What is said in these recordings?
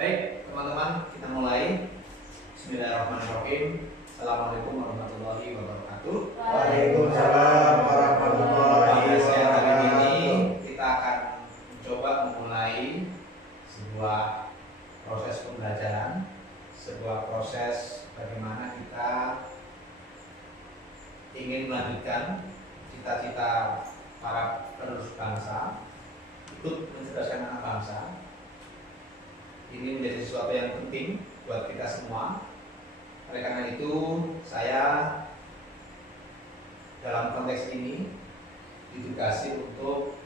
Baik, teman-teman, kita mulai. Bismillahirrahmanirrahim. Assalamualaikum warahmatullahi wabarakatuh. Waalaikumsalam warahmatullahi Pada siang hari ini wabarakatuh. kita akan mencoba memulai sebuah proses pembelajaran, sebuah proses bagaimana kita ingin melanjutkan cita-cita para penerus bangsa, ikut mencerdaskan anak bangsa. Ini menjadi sesuatu yang penting buat kita semua. Oleh karena itu, saya dalam konteks ini ditugasi untuk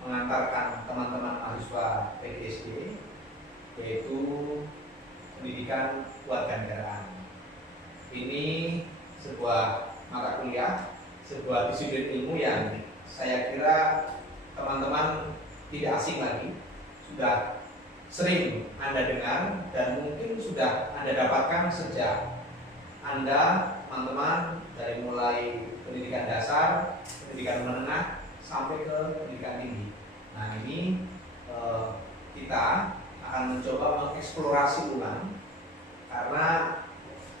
mengantarkan teman-teman mahasiswa PGSD, yaitu pendidikan kewarganegaraan. Ini sebuah mata kuliah, sebuah disiplin ilmu yang saya kira teman-teman tidak asing lagi, sudah sering Anda dengar dan mungkin sudah Anda dapatkan sejak Anda, teman-teman, dari mulai pendidikan dasar, pendidikan menengah, sampai ke pendidikan tinggi. Nah, ini kita akan mencoba mengeksplorasi ulang, karena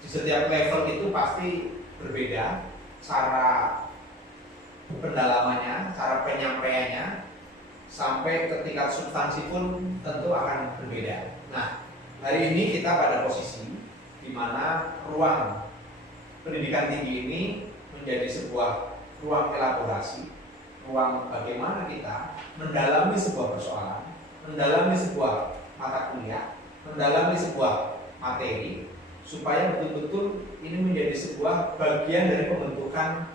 di setiap level itu pasti berbeda cara pendalamannya, cara penyampaiannya, sampai ke tingkat substansi pun tentu akan berbeda. Nah, hari ini kita pada posisi di mana ruang pendidikan tinggi ini menjadi sebuah ruang elaborasi, ruang bagaimana kita mendalami sebuah persoalan, mendalami sebuah mata kuliah, mendalami sebuah materi, supaya betul-betul ini menjadi sebuah bagian dari pembentukan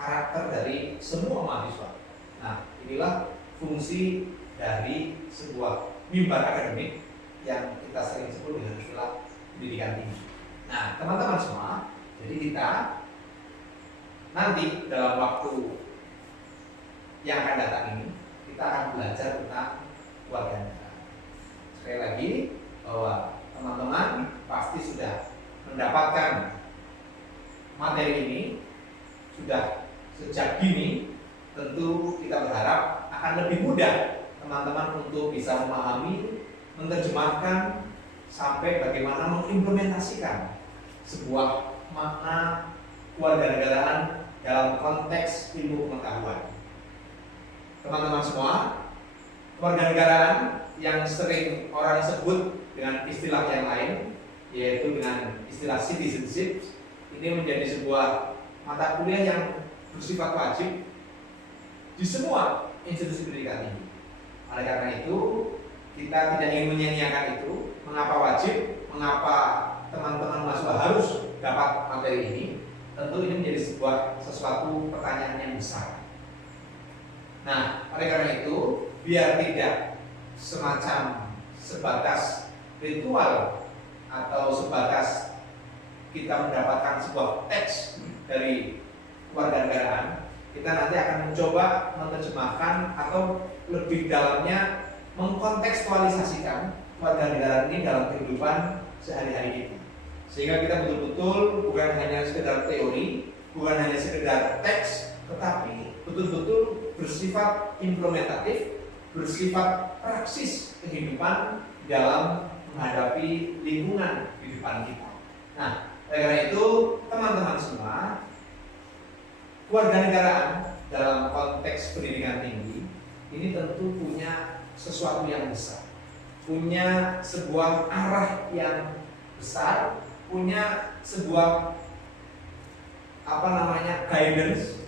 karakter dari semua mahasiswa. Nah, inilah fungsi dari sebuah mimbar akademik yang kita sering sebut dengan istilah pendidikan tinggi. Nah, teman-teman semua, jadi kita nanti dalam waktu yang akan datang ini kita akan belajar tentang kewarganegaraan. Sekali lagi, bahwa teman-teman pasti sudah mendapatkan materi ini sudah sejak dini. Tentu kita berharap akan lebih mudah teman-teman untuk bisa memahami, menerjemahkan, sampai bagaimana mengimplementasikan sebuah makna kewarganegaraan dalam konteks ilmu pengetahuan. Teman-teman semua, kewarganegaraan yang sering orang sebut dengan istilah yang lain, yaitu dengan istilah citizenship, ini menjadi sebuah mata kuliah yang bersifat wajib di semua institusi pendidikan tinggi. Oleh karena itu, kita tidak ingin menyanyiakan itu. Mengapa wajib? Mengapa teman-teman mahasiswa harus dapat materi ini? Tentu ini menjadi sesuatu pertanyaan yang besar. Nah, oleh karena itu, biar tidak semacam sebatas ritual atau sebatas kita mendapatkan sebuah teks dari kewarganegaraan, kita nanti akan mencoba menerjemahkan atau lebih dalamnya mengkontekstualisasikan kewarganegaraan ini dalam kehidupan sehari-hari kita, sehingga kita betul-betul bukan hanya sekedar teori, bukan hanya sekedar teks, tetapi betul-betul bersifat implementatif, bersifat praksis kehidupan dalam menghadapi lingkungan kehidupan kita. Nah, oleh karena itu, teman-teman semua, kewarganegaraan dalam konteks pendidikan tinggi ini tentu punya sesuatu yang besar, punya sebuah arah yang besar, punya sebuah guidance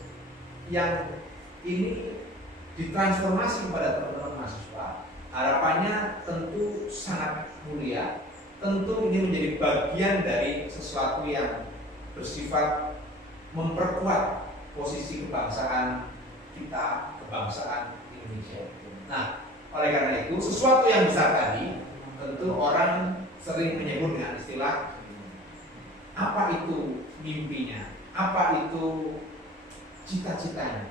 yang ini ditransformasi kepada teman-teman mahasiswa. Harapannya tentu sangat mulia. Tentu ini menjadi bagian dari sesuatu yang bersifat memperkuat posisi kebangsaan kita, kebangsaan Indonesia. Nah, oleh karena itu, sesuatu yang besar tadi, tentu orang sering menyebut dengan istilah apa itu mimpinya, apa itu cita-citanya,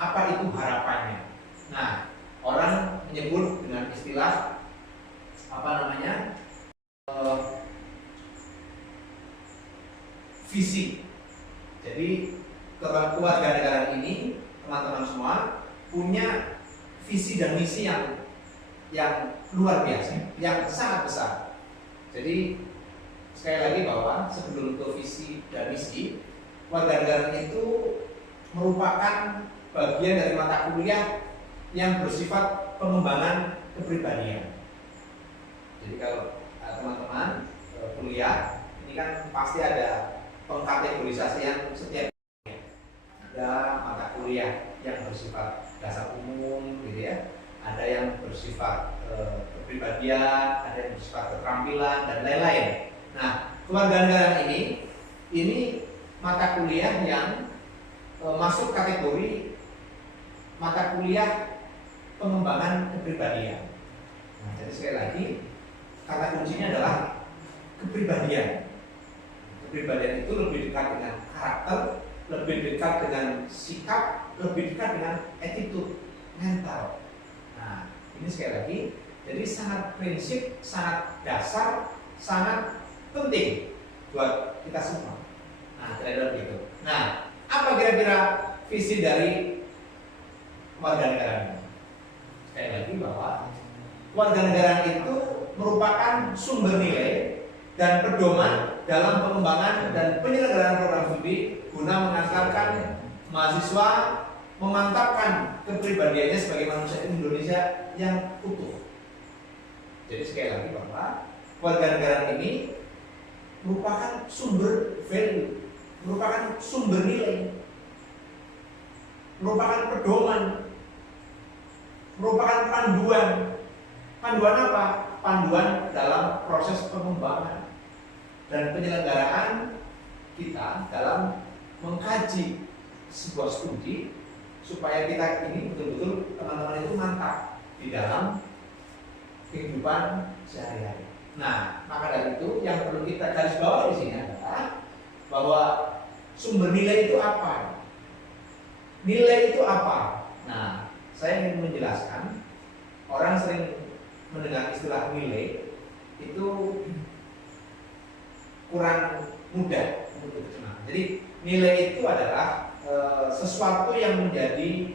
apa itu harapannya. Nah, orang menyebut dengan istilah visi. Jadi kewarganegaraan ini, teman-teman semua, punya visi dan misi yang luar biasa, yang sangat besar. Jadi sekali lagi bahwa sebelum ke visi dan misi, kewarganegaraan itu merupakan bagian dari mata kuliah yang bersifat pengembangan kepribadian. Jadi kalau teman-teman kuliah, ini kan pasti ada pengkategorisasi yang setiap ada mata kuliah yang bersifat dasar umum, gitu ya. Ada yang bersifat kepribadian, ada yang bersifat keterampilan dan lain-lain. Nah, kewarganegaraan ini mata kuliah yang masuk kategori mata kuliah pengembangan kepribadian. Nah, jadi sekali lagi kata kuncinya adalah kepribadian. Kepribadian itu lebih dekat dengan karakter, lebih dekat dengan sikap, lebih dekat dengan attitude, mental. Nah, ini sekali lagi, jadi sangat prinsip, sangat dasar, sangat penting buat kita semua. Nah, kira-kira begitu. Nah, apa kira-kira visi dari kewarganegaraan? Sekali lagi bahwa kewarganegaraan itu merupakan sumber nilai dan pedoman dalam pengembangan dan penyelenggaraan program studi guna mengantarkan mahasiswa memantapkan kepribadiannya sebagai manusia Indonesia yang utuh. Jadi sekali lagi bahwa kewarganegaraan ini merupakan sumber value, merupakan sumber nilai, merupakan pedoman, merupakan panduan. Panduan apa? Panduan dalam proses pengembangan dan penyelenggaraan kita dalam mengkaji sebuah studi supaya kita ini betul-betul teman-teman itu mantap di dalam kehidupan sehari-hari. Nah, maka dari itu yang perlu kita garis bawah di sini adalah bahwa sumber nilai itu apa? Nilai itu apa? Nah, saya ingin menjelaskan. Orang sering mendengar istilah nilai itu kurang mudah untuk diterima. Jadi nilai itu adalah sesuatu yang menjadi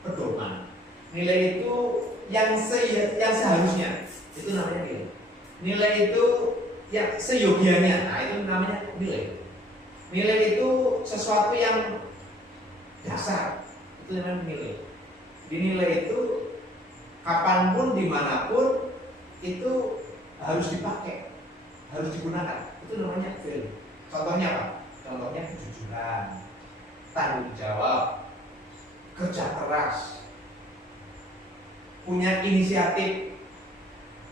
pedoman. Nilai itu yang seharusnya, itu namanya nilai. Nilai itu yang seyogianya, nah itu namanya nilai. Nilai itu sesuatu yang dasar, itu namanya nilai. Dinilai itu kapanpun, dimanapun, itu harus dipakai, harus digunakan. Itu namanya value. Contohnya apa? Contohnya kejujuran, tanggung jawab, kerja keras, punya inisiatif,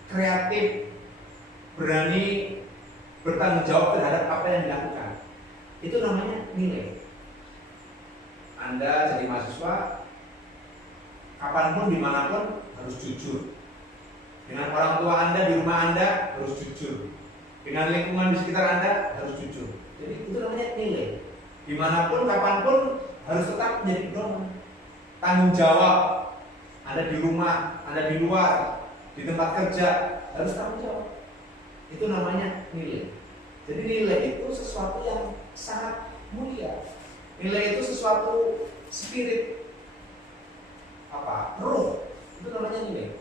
kreatif, berani bertanggung jawab terhadap apa yang dilakukan. Itu namanya nilai. Anda jadi mahasiswa, kapanpun, dimanapun harus jujur. Dengan orang tua Anda, di rumah Anda harus jujur. Dengan lingkungan di sekitar Anda harus jujur. Jadi itu namanya nilai. Dimanapun, kapanpun harus tetap menjadi pedoman. Tanggung jawab. Anda di rumah, Anda di luar, di tempat kerja harus tanggung jawab. Itu namanya nilai. Jadi nilai itu sesuatu yang sangat mulia. Nilai itu sesuatu spirit, apa? Roh. Itu namanya nilai.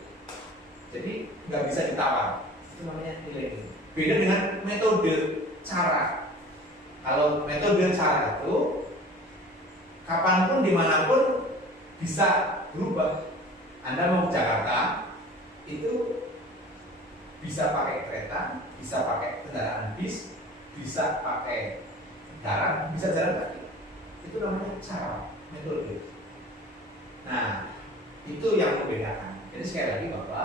Jadi nggak bisa ditawar. Itu namanya nilai. Beda dengan metode, cara. Kalau metode cara itu kapanpun, dimanapun bisa berubah. Anda mau ke Jakarta itu bisa pakai kereta, bisa pakai kendaraan bis, bisa pakai darat, bisa jalan kaki. Itu namanya cara, metode. Nah, itu yang membedakan. Jadi sekali lagi bahwa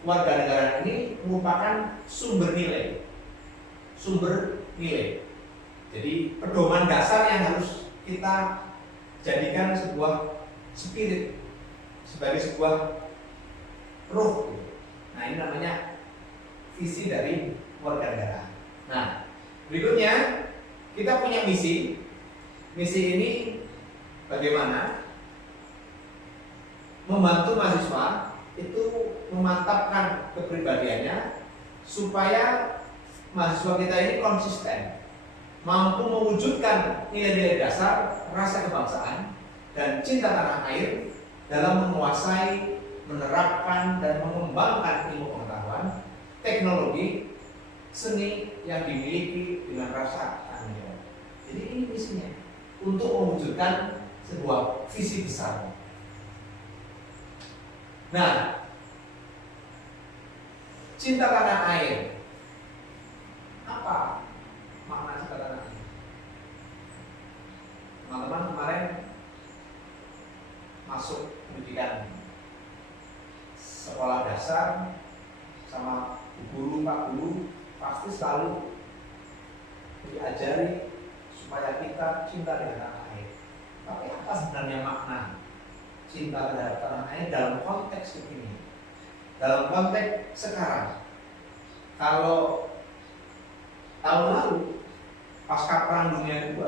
kewarganegaraan ini merupakan sumber nilai. Sumber nilai. Jadi pedoman dasar yang harus kita jadikan sebuah spirit, sebagai sebuah roh. Nah, ini namanya visi dari kewarganegaraan. Nah, berikutnya kita punya misi. Misi ini bagaimana membantu mahasiswa itu memantapkan kepribadiannya supaya mahasiswa kita ini konsisten, mampu mewujudkan nilai-nilai dasar, rasa kebangsaan dan cinta tanah air dalam menguasai, menerapkan dan mengembangkan ilmu pengetahuan, teknologi, seni yang dimiliki dengan rasa tanggung jawab. Jadi ini misinya untuk mewujudkan sebuah visi besar. Nah, cinta tanah air, apa makna cinta tanah air? Teman-teman kemarin masuk pendidikan sekolah dasar sama guru, pak guru pasti selalu diajari supaya kita cinta dengan tanah air. Tapi apa sebenarnya makna cinta terhadap tanah air dalam konteks ini? Dalam konteks sekarang, kalau tahun lalu pasca Perang Dunia II,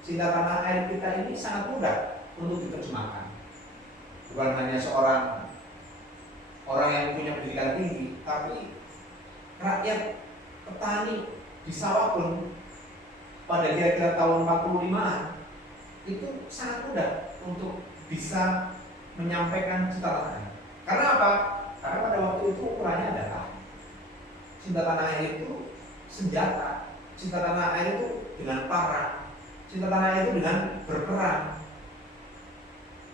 cinta tanah air kita ini sangat mudah untuk diterjemahkan. Bukan hanya seorang orang yang punya pendidikan tinggi, tapi rakyat petani di sawah pun pada kira-kira tahun 45-an itu sangat mudah untuk bisa menyampaikan cinta tanah air. Karena apa? Karena pada waktu itu ukurannya adalah cinta tanah air itu senjata, cinta tanah air itu dengan parang, cinta tanah air itu dengan berperang.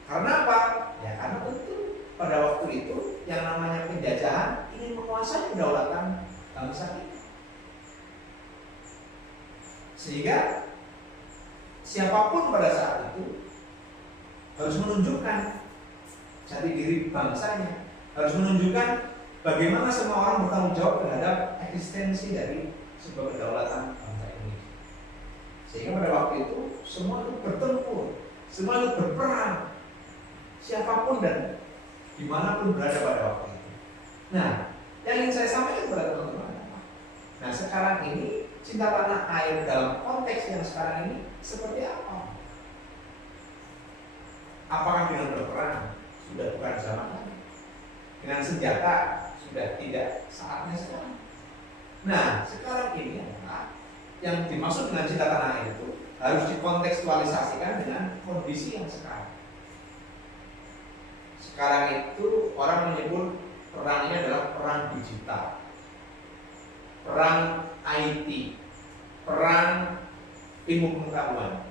Karena apa? Ya karena tentu pada waktu itu yang namanya penjajahan ingin menguasai kedaulatan bangsa kita. Sehingga siapapun pada saat itu harus menunjukkan jati diri bangsanya, harus menunjukkan bagaimana semua orang bertanggung jawab terhadap eksistensi dari sebuah kedaulatan bangsa ini. Sehingga pada waktu itu semua itu bertempur, semua itu berperang, siapapun dan dimanapun berada pada waktu itu. Nah, yang ingin saya sampaikan kepada teman-teman adalah, nah sekarang ini cinta tanah air dalam konteks yang sekarang ini seperti apa? Apakah dengan berperang? Sudah bukan zaman lagi. Dengan senjata sudah tidak saatnya sekarang. Nah, sekarang ini adalah yang dimaksud dengan cinta tanah air itu harus dikontekstualisasikan dengan kondisi yang sekarang. Sekarang itu orang menyebut perang ini adalah perang digital, perang IT, perang ilmu pengetahuan.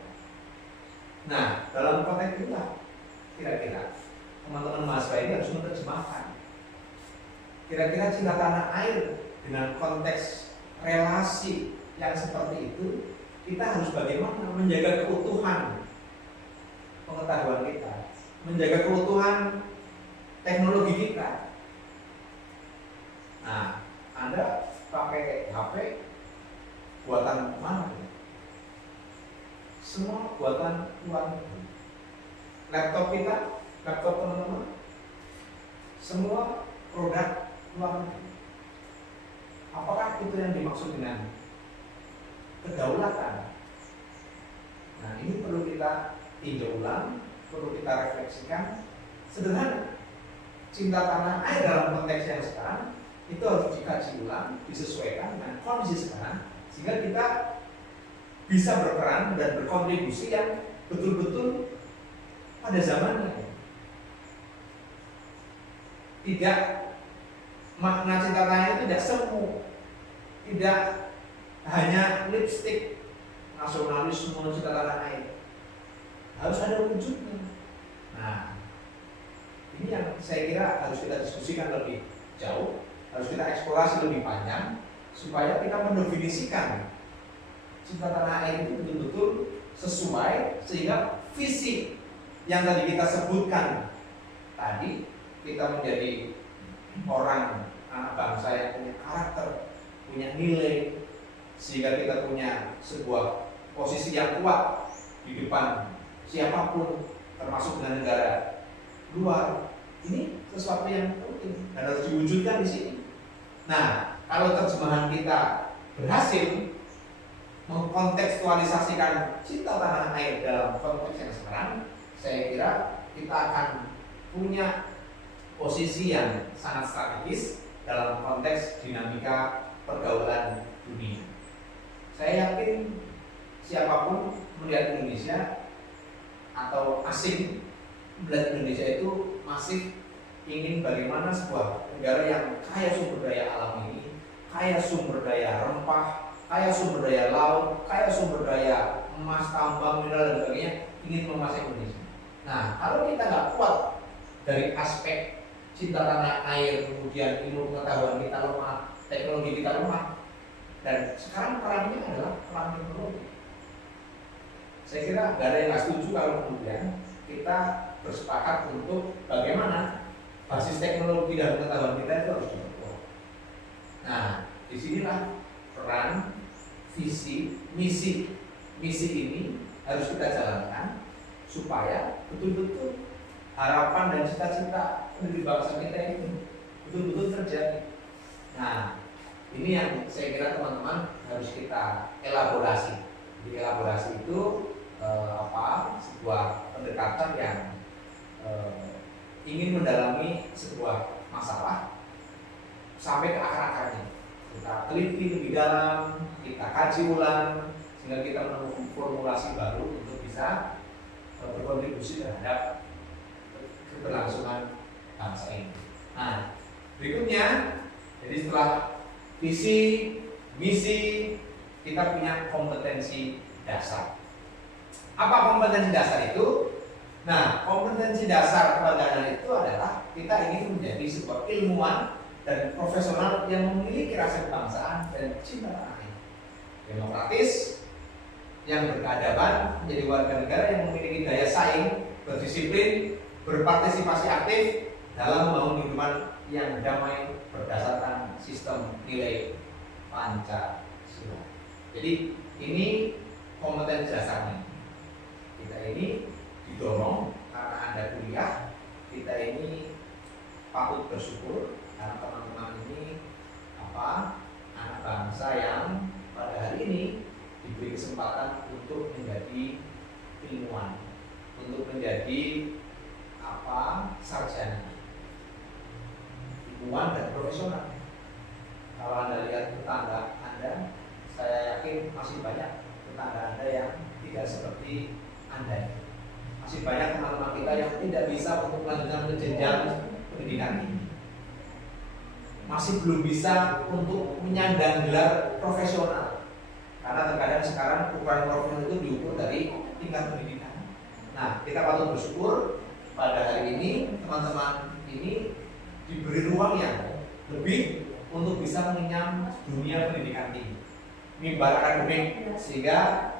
Nah, dalam konteks itulah kira-kira teman-teman mahasiswa ini harus menerjemahkan kira-kira cinta tanah air dengan konteks relasi yang seperti itu. Kita harus bagaimana menjaga keutuhan pengetahuan kita, menjaga keutuhan teknologi kita. Nah, Anda pakai HP buatan mana? Semua buatan luar negeri. Laptop kita, laptop teman-teman, semua produk luar negeri. Apakah itu yang dimaksud dengan kedaulatan? Nah, ini perlu kita tinjau ulang, perlu kita refleksikan. Sederhana, cinta tanah air dalam konteks yang sekarang itu harus dikaji ulang, disesuaikan dengan kondisi sekarang, sehingga kita bisa berperan dan berkontribusi yang betul-betul pada zamannya. Tidak, makna cinta tanah air tidak semu, tidak hanya lipstick nasionalisme cinta tanah air, harus ada wujudnya. Nah, ini yang saya kira harus kita diskusikan lebih jauh, harus kita eksplorasi lebih panjang, supaya kita mendefinisikan cinta tanah air itu betul-betul sesuai, sehingga visi yang tadi kita sebutkan tadi, kita menjadi orang anak bangsa yang punya karakter, punya nilai, sehingga kita punya sebuah posisi yang kuat di depan siapapun, termasuk dengan negara luar. Ini sesuatu yang penting dan harus diwujudkan di sini. Nah, kalau terjemahan kita berhasil mengkontekstualisasikan cinta tanah air dalam konteks yang sekarang, saya kira kita akan punya posisi yang sangat strategis dalam konteks dinamika pergaulan dunia. Saya yakin siapapun melihat Indonesia atau asing melihat Indonesia itu masih ingin bagaimana sebuah negara yang kaya sumber daya alam ini, kaya sumber daya rempah, kaya sumber daya laut, kaya sumber daya emas, tambang, mineral dan sebagainya, ingin menguasai Indonesia. Nah, kalau kita nggak kuat dari aspek cinta tanah air, kemudian ilmu pengetahuan kita lemah, teknologi kita lemah, dan sekarang perangnya adalah perang teknologi. Saya kira nggak ada yang nggak setuju kalau kemudian kita bersepakat untuk bagaimana basis teknologi dan pengetahuan kita itu harus diperkuat. Nah, disinilah peran, visi, misi ini harus kita jalankan supaya betul-betul harapan dan cita-cita dari bangsa kita ini betul-betul terjadi. Nah, ini yang saya kira teman-teman harus kita elaborasi. Di elaborasi itu sebuah pendekatan yang ingin mendalami sebuah masalah sampai ke akar-akarnya. Kita teliti lebih dalam, kita kaji ulang, sehingga kita menemukan formulasi baru untuk bisa berkontribusi terhadap keberlangsungan bangsa ini. Nah, berikutnya, jadi setelah visi, misi, kita punya kompetensi dasar. Apa kompetensi dasar itu? Nah, kompetensi dasar kewarganegaraan itu adalah kita ingin menjadi sebuah ilmuwan dan profesional yang memiliki rasa kebangsaan dan cinta tanah air, demokratis, yang berkeadaban, menjadi warga negara yang memiliki daya saing, berdisiplin, berpartisipasi aktif dalam membangun kehidupan yang damai berdasarkan sistem nilai Pancasila. Jadi ini kompetensi dasarnya. Kita ini didorong karena Anda kuliah, kita ini patut bersyukur karena teman-teman ini anak bangsa yang pada hari ini diberi kesempatan untuk menjadi ilmuwan, untuk menjadi sarjana, ilmuwan dan profesional. Kalau Anda lihat tetangga Anda, saya yakin masih banyak tetangga Anda yang tidak seperti Anda. Masih banyak teman-teman kita yang tidak bisa untuk melanjutkan ke jenjang pendidikan ini. Masih belum bisa untuk menyandang gelar profesional. Karena terkadang sekarang ukuran profesional itu diukur dari tingkat pendidikan. Nah, kita patut bersyukur pada hari ini teman-teman ini diberi ruang yang lebih untuk bisa mengenyam dunia pendidikan tinggi, mimbar akademik, sehingga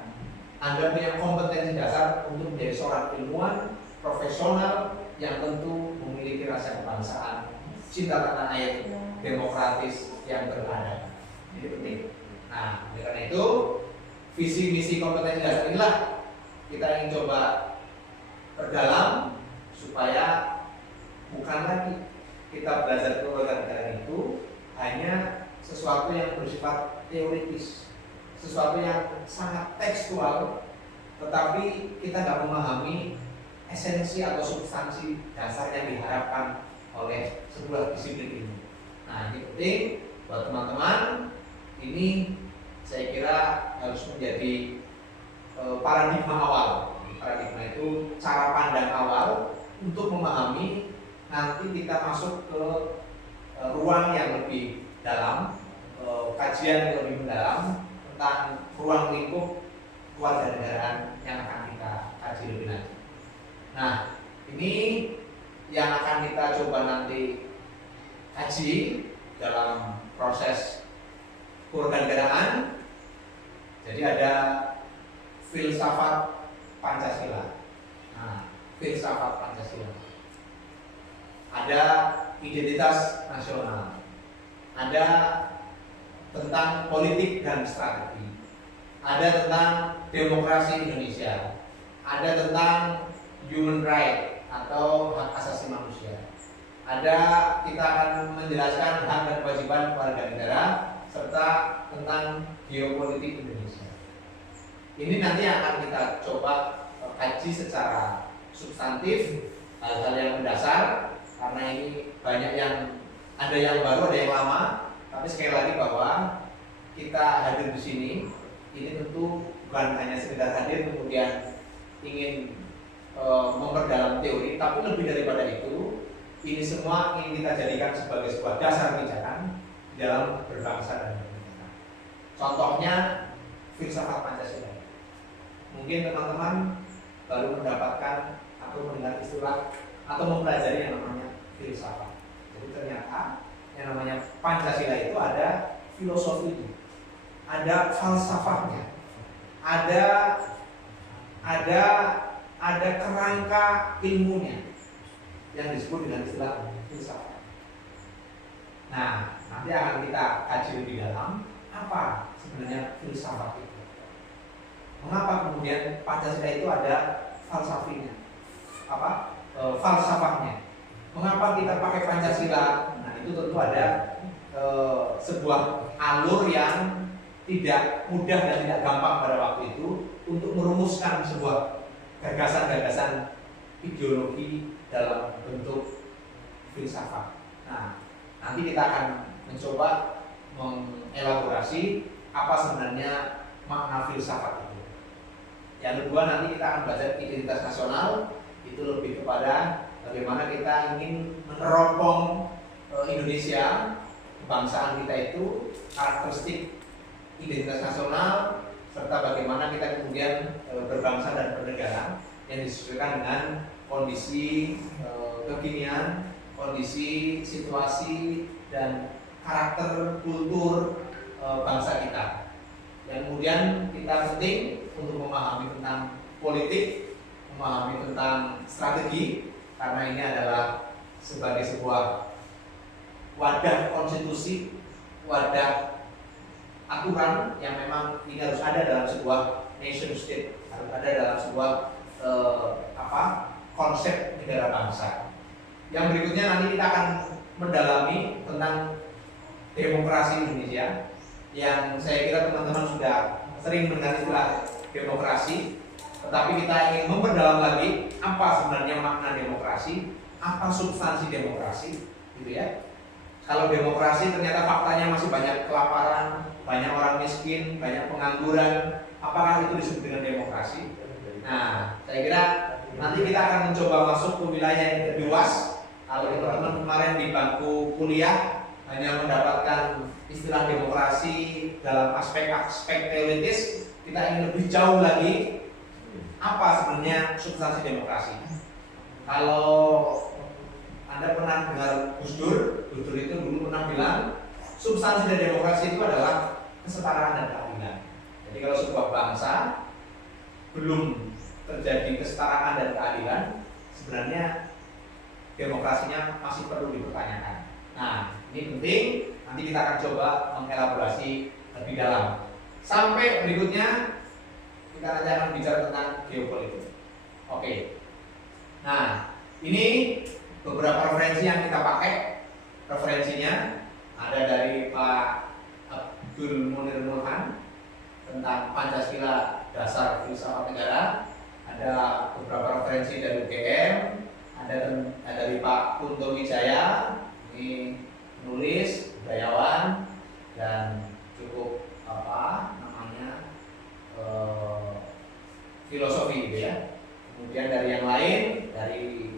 Anda punya kompetensi dasar untuk menjadi seorang ilmuwan profesional yang tentu memiliki rasa kebangsaan, cinta tanah air, demokratis yang berada. Ini penting. Nah, oleh karena itu visi misi kompetensi dasar inilah kita ingin coba perdalam supaya bukan lagi kita belajar kewarganegaraan itu hanya sesuatu yang bersifat teoritis, sesuatu yang sangat tekstual, tetapi kita nggak memahami esensi atau substansi dasar yang diharapkan oleh sebuah disiplin ini. Nah, ini penting buat teman-teman. Ini saya kira harus menjadi paradigma awal. Paradigma itu cara pandang awal untuk memahami nanti kita masuk ke ruang yang lebih dalam, kajian yang lebih mendalam tentang ruang lingkup kewarganegaraan yang akan kita kaji lebih lanjut. Nah, ini yang akan kita coba nanti kaji dalam proses kewarganegaraan. Jadi ada filsafat Pancasila. Nah, filsafat Pancasila. Ada identitas nasional. Ada tentang politik dan strategi. Ada tentang demokrasi Indonesia. Ada tentang human right atau hak asasi manusia. Ada kita akan menjelaskan hak dan kewajiban warga negara serta tentang geopolitik Indonesia. Ini nanti akan kita coba kaji secara substantif, hal-hal yang mendasar, karena ini banyak yang ada yang baru, ada yang lama. Tapi sekali lagi bahwa kita hadir di sini, ini tentu bukan hanya sekedar hadir kemudian ingin memperdalam teori, tapi lebih daripada itu, ini semua ingin kita jadikan sebagai sebuah dasar pijakan di dalam berbangsa dan bernegara. Contohnya filsafat Pancasila. Mungkin teman-teman baru mendapatkan atau mendengar istilah atau mempelajari yang namanya filsafat. Jadi ternyata yang namanya Pancasila itu ada filosofinya, ada falsafahnya, ada kerangka ilmunya yang disebut dengan istilah filsafat. Nah, nanti akan kita kaji lebih dalam apa sebenarnya filsafat itu. Mengapa kemudian Pancasila itu ada falsafinya? Falsafahnya. Mengapa kita pakai Pancasila? Nah, itu tentu ada sebuah alur yang tidak mudah dan tidak gampang pada waktu itu untuk merumuskan sebuah gagasan-gagasan ideologi dalam bentuk filsafat. Nah, nanti kita akan mencoba mengelaborasi apa sebenarnya makna filsafat itu. Yang kedua, nanti kita akan belajar identitas nasional, itu lebih kepada bagaimana kita ingin meneropong Indonesia, kebangsaan kita itu, karakteristik identitas nasional, serta bagaimana kita kemudian berbangsa dan bernegara yang disesuaikan dengan kondisi kekinian, kondisi situasi dan karakter kultur bangsa kita. Yang kemudian kita penting untuk memahami tentang politik, memahami tentang strategi, karena ini adalah sebagai sebuah wadah konstitusi, wadah aturan yang memang ini harus ada dalam sebuah nation state, harus ada dalam sebuah konsep negara bangsa. Yang berikutnya nanti kita akan mendalami tentang demokrasi Indonesia, yang saya kira teman-teman sudah sering mendengar istilah demokrasi, tetapi kita ingin memperdalam lagi apa sebenarnya makna demokrasi, apa substansi demokrasi, gitu ya. Kalau demokrasi ternyata faktanya masih banyak kelaparan, banyak orang miskin, banyak pengangguran, apakah itu disebut dengan demokrasi? Nah, saya kira nanti kita akan mencoba masuk ke wilayah yang lebih luas. Kalau teman-teman kemarin di bangku kuliah hanya mendapatkan istilah demokrasi dalam aspek-aspek teoritis, kita ingin lebih jauh lagi apa sebenarnya substansi demokrasi. Kalau Anda pernah dengar Gus Dur itu dulu pernah bilang substansi dari demokrasi itu adalah kesetaraan dan keadilan. Jadi kalau sebuah bangsa belum terjadi kesetaraan dan keadilan, sebenarnya demokrasinya masih perlu dipertanyakan. Nah, ini penting. Nanti kita akan coba mengelaborasi lebih dalam. Sampai berikutnya kita nanti akan bicara tentang geopolitik. Oke. Nah, ini beberapa referensi yang kita pakai. Referensinya ada dari Pak Abdul Munir Nurhan tentang Pancasila Dasar Filsafat Negara. Ada beberapa referensi dari UGM, ada dari Pak Kunto Wijaya, ini penulis, budayawan, dan cukup filosofi gitu ya. Kemudian dari yang lain, dari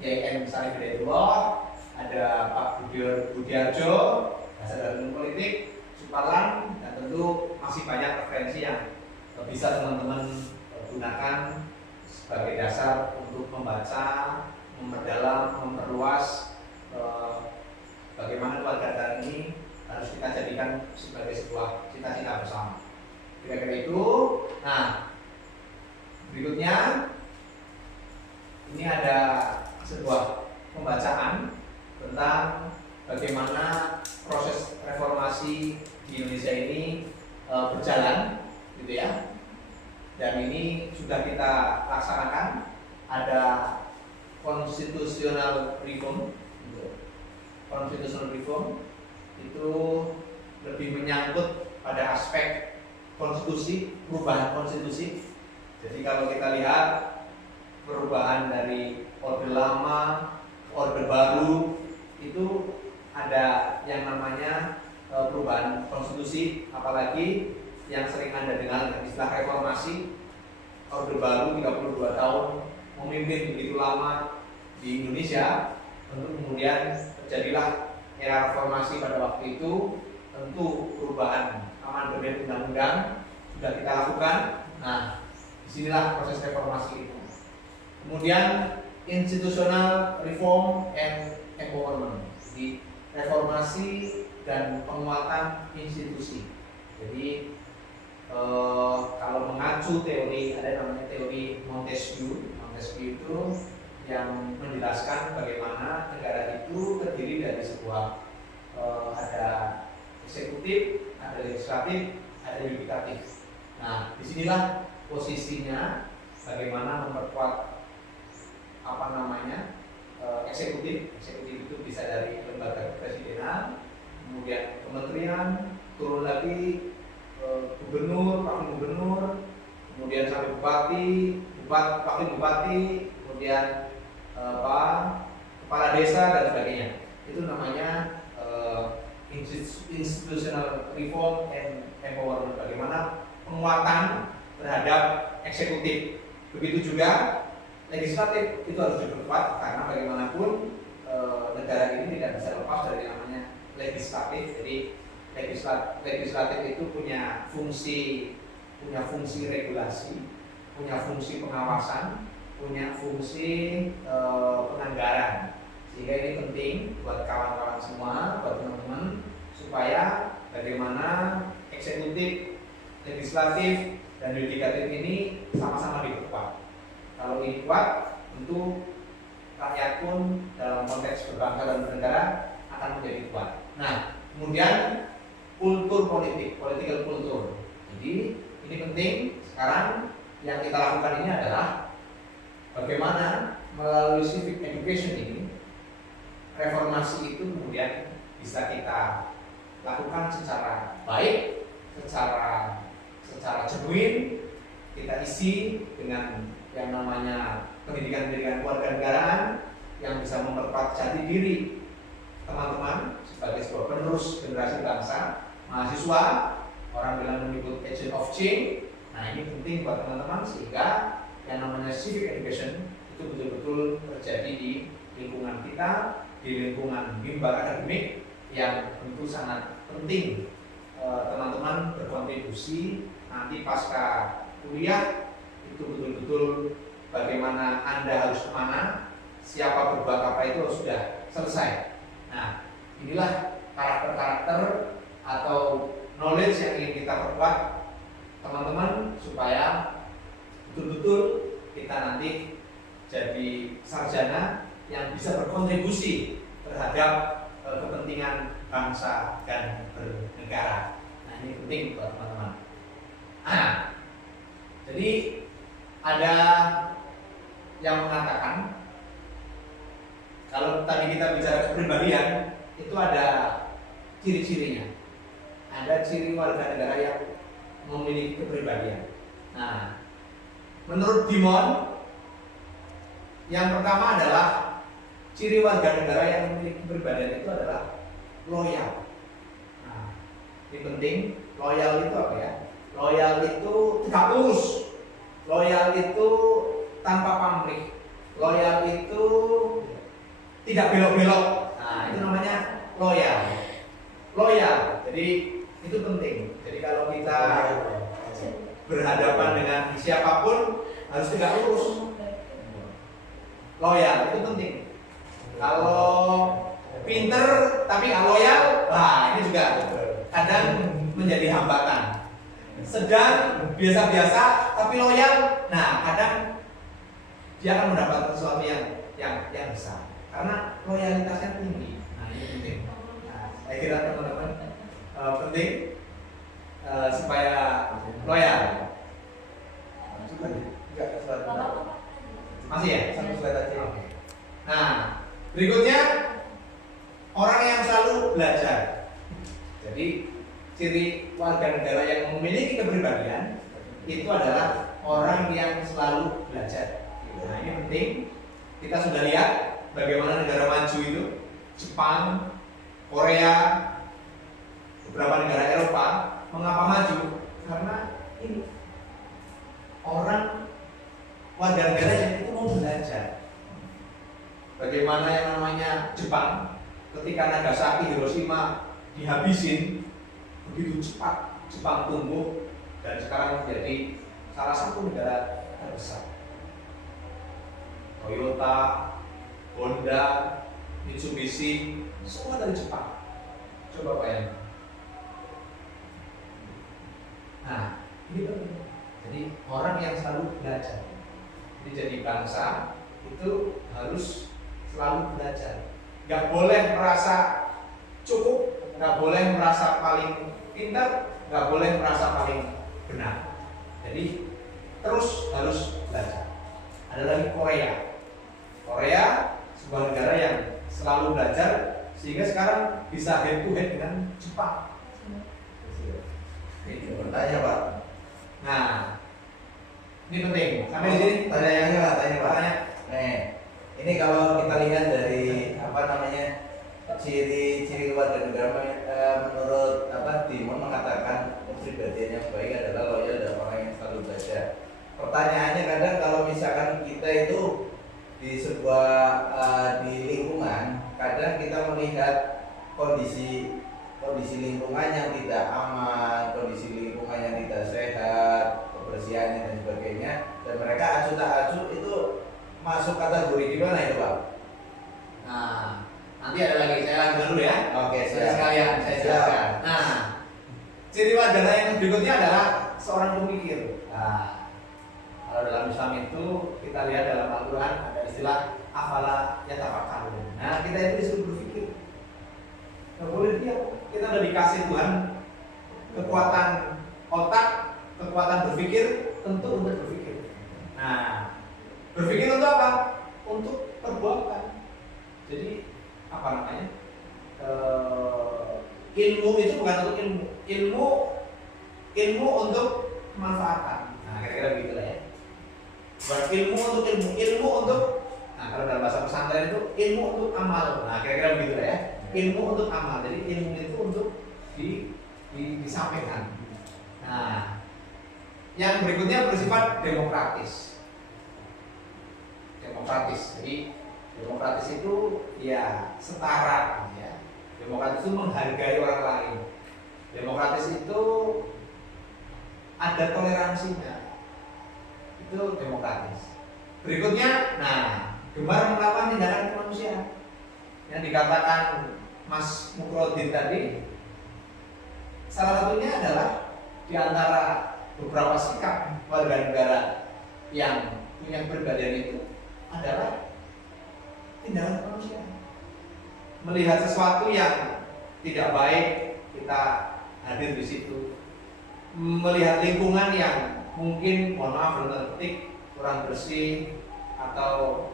YN Sarif Hidayatullah, ada Pak Budiarjo, Dasar dan Ilmu Politik, Suparlan, dan tentu masih banyak referensi yang bisa teman-teman gunakan sebagai dasar untuk membaca, memperdalam, memperluas bagaimana keluarga ini harus kita jadikan sebagai sebuah cita-cita bersama. Kira-kira itu. Nah, berikutnya ini ada sebuah pembacaan tentang bagaimana proses reformasi di Indonesia ini berjalan, gitu ya. Dan ini sudah kita laksanakan. Ada constitutional reform. Constitutional reform itu lebih menyangkut pada aspek konstitusi, perubahan konstitusi. Jadi kalau kita lihat perubahan dari orde lama, orde baru, itu ada yang namanya perubahan konstitusi, apalagi yang sering Anda dengar istilah reformasi. Orde baru 32 tahun memimpin begitu lama di Indonesia, tentu kemudian terjadilah era reformasi pada waktu itu, tentu perubahan amandemen undang-undang sudah kita lakukan. Nah, disinilah proses reformasi itu. Kemudian institutional reform and empowerment, di reformasi dan penguatan institusi. Jadi kalau mengacu teori, ada namanya teori Montesquieu. Montesquieu itu yang menjelaskan bagaimana negara itu terdiri dari sebuah ada eksekutif, ada legislatif, ada yudikatif. Nah, disinilah posisinya bagaimana memperkuat eksekutif. Eksekutif itu bisa dari lembaga kepresidenan, kemudian kementerian, turun lagi gubernur, wakil gubernur, kemudian sampai bupati, wakil bupati, kemudian kepala desa dan sebagainya. Itu namanya institutional reform and empowerment, bagaimana penguatan terhadap eksekutif. Begitu juga legislatif itu harus diperkuat, karena bagaimanapun negara ini tidak bisa lepas dari namanya legislatif. Jadi legislatif itu punya fungsi regulasi, punya fungsi pengawasan, punya fungsi penganggaran. Sehingga ini penting buat kawan-kawan semua, buat teman-teman, supaya bagaimana eksekutif, legislatif, dan yudikatif ini sama-sama diperkuat. Kalau ini kuat, tentu rakyat pun dalam konteks berbangsa dan bernegara akan menjadi kuat. Nah, kemudian kultur politik, political culture. Jadi ini penting. Sekarang yang kita lakukan ini adalah bagaimana melalui civic education ini, reformasi itu kemudian bisa kita lakukan secara baik, secara genuine, kita isi dengan yang namanya pendidikan kewarganegaraan yang bisa memperkuat jati diri teman-teman sebagai sebuah penerus generasi bangsa, mahasiswa, orang bilang menyebut agent of change. Nah, ini penting buat teman-teman sehingga yang namanya civic education itu betul-betul terjadi di lingkungan kita, di lingkungan bimbel akademik, yang tentu sangat penting teman-teman berkontribusi nanti pasca kuliah itu betul-betul bagaimana Anda harus kemana, siapa berbuat apa itu sudah selesai. Nah, inilah karakter-karakter atau knowledge yang ingin kita perkuat teman-teman supaya betul-betul kita nanti jadi sarjana yang bisa berkontribusi terhadap kepentingan bangsa dan bernegara. Nah, ini penting buat teman-teman. Jadi ada yang mengatakan kalau tadi kita bicara kepribadian itu ada ciri-cirinya. Ada ciri warga negara yang memiliki kepribadian. Nah, menurut Dimon, yang pertama adalah ciri warga negara yang memiliki kepribadian itu adalah loyal. Nah, ini penting. Loyal itu apa ya? Loyal itu tegak lurus. Loyal itu tanpa pamrih. Loyal itu tidak belok-belok. Nah, itu namanya loyal. Loyal. Jadi itu penting. Jadi kalau kita berhadapan dengan siapapun harus tegak lurus. Loyal itu penting. Kalau pinter tapi nggak loyal, nah ini juga kadang menjadi hambatan. Sedang biasa-biasa tapi loyal, nah kadang dia akan mendapatkan sesuatu yang besar karena loyalitasnya tinggi. Nah ini penting. Nah, saya kira teman-teman penting supaya loyal. Masih ya? Satu slide aja. Nah, berikutnya orang yang selalu belajar. Jadi ciri warga negara yang memiliki kepribadian itu adalah orang yang selalu belajar. Nah, ini penting. Kita sudah lihat bagaimana negara maju itu, Jepang, Korea, beberapa negara Eropa, mengapa maju? Karena ini orang warga negara yang itu mau belajar. Bagaimana yang namanya Jepang ketika Nagasaki, Hiroshima dihabisin, begitu cepat Jepang tumbuh dan sekarang menjadi salah satu negara terbesar. Toyota, Honda, Mitsubishi, semua dari Jepang. Coba bayangkan. Nah, ini penting. Jadi orang yang selalu belajar. Jadi bangsa itu harus selalu belajar. Gak boleh merasa cukup, gak boleh merasa paling pintar, gak boleh merasa paling benar. Jadi terus harus belajar. Ada lagi Korea. Korea sebuah negara yang selalu belajar sehingga sekarang bisa head to head dengan Jepang. Ini bertanya Pak. Nah, ini penting. Sampai di sini. Tanya Pak. Ini kalau kita lihat dari ciri-ciri keluarga negara menurut Dimon mengatakan kepribadian yang baik adalah loyal dan orang yang selalu belajar. Pertanyaannya kadang kalau misalkan kita itu di sebuah di lingkungan, kadang kita melihat kondisi lingkungan yang tidak aman, kondisi lingkungan yang tidak sehat, kebersihannya dan sebagainya, dan mereka acuh tak acuh itu masuk kategori di mana itu Pak? Nah, nanti ada lagi, saya lanjut dulu ya. Oke, sekalian saya jelaskan. Nah, ciri wadana yang berikutnya adalah seorang pemikir. Nah, kalau dalam Islam itu kita lihat dalam Al-Quran ada istilah afala yatafakkarun. Nah, kita itu disuruh berpikir. Nggak boleh diam. Kita udah dikasih Tuhan kekuatan otak, kekuatan berpikir, tentu untuk berpikir. Nah, berpikir untuk apa? Untuk perbuatan. Jadi apa namanya? Ilmu itu bukan untuk ilmu untuk kemanfaatan. Nah, kira-kira begitu lah ya. Bukan ilmu untuk ilmu untuk. Nah, kalau dalam bahasa pesantren itu ilmu untuk amal. Nah, kira-kira begitu lah ya. Ilmu untuk amal. Jadi ilmu itu untuk disampaikan. Nah, yang berikutnya bersifat demokratis. Jadi demokratis itu ya setara ya. Demokratis itu menghargai orang lain. Demokratis itu ada toleransinya. Itu demokratis. Berikutnya, nah, gemar melakukan tindakan kemanusiaan. Yang dikatakan Mas Mukrodin tadi, salah satunya adalah di antara beberapa sikap warga negara yang punya kepribadian itu adalah tindakan kemanusiaan. Melihat sesuatu yang tidak baik, kita hadir di situ. Melihat lingkungan yang mungkin, mohon maaf belum terpetik, kurang bersih atau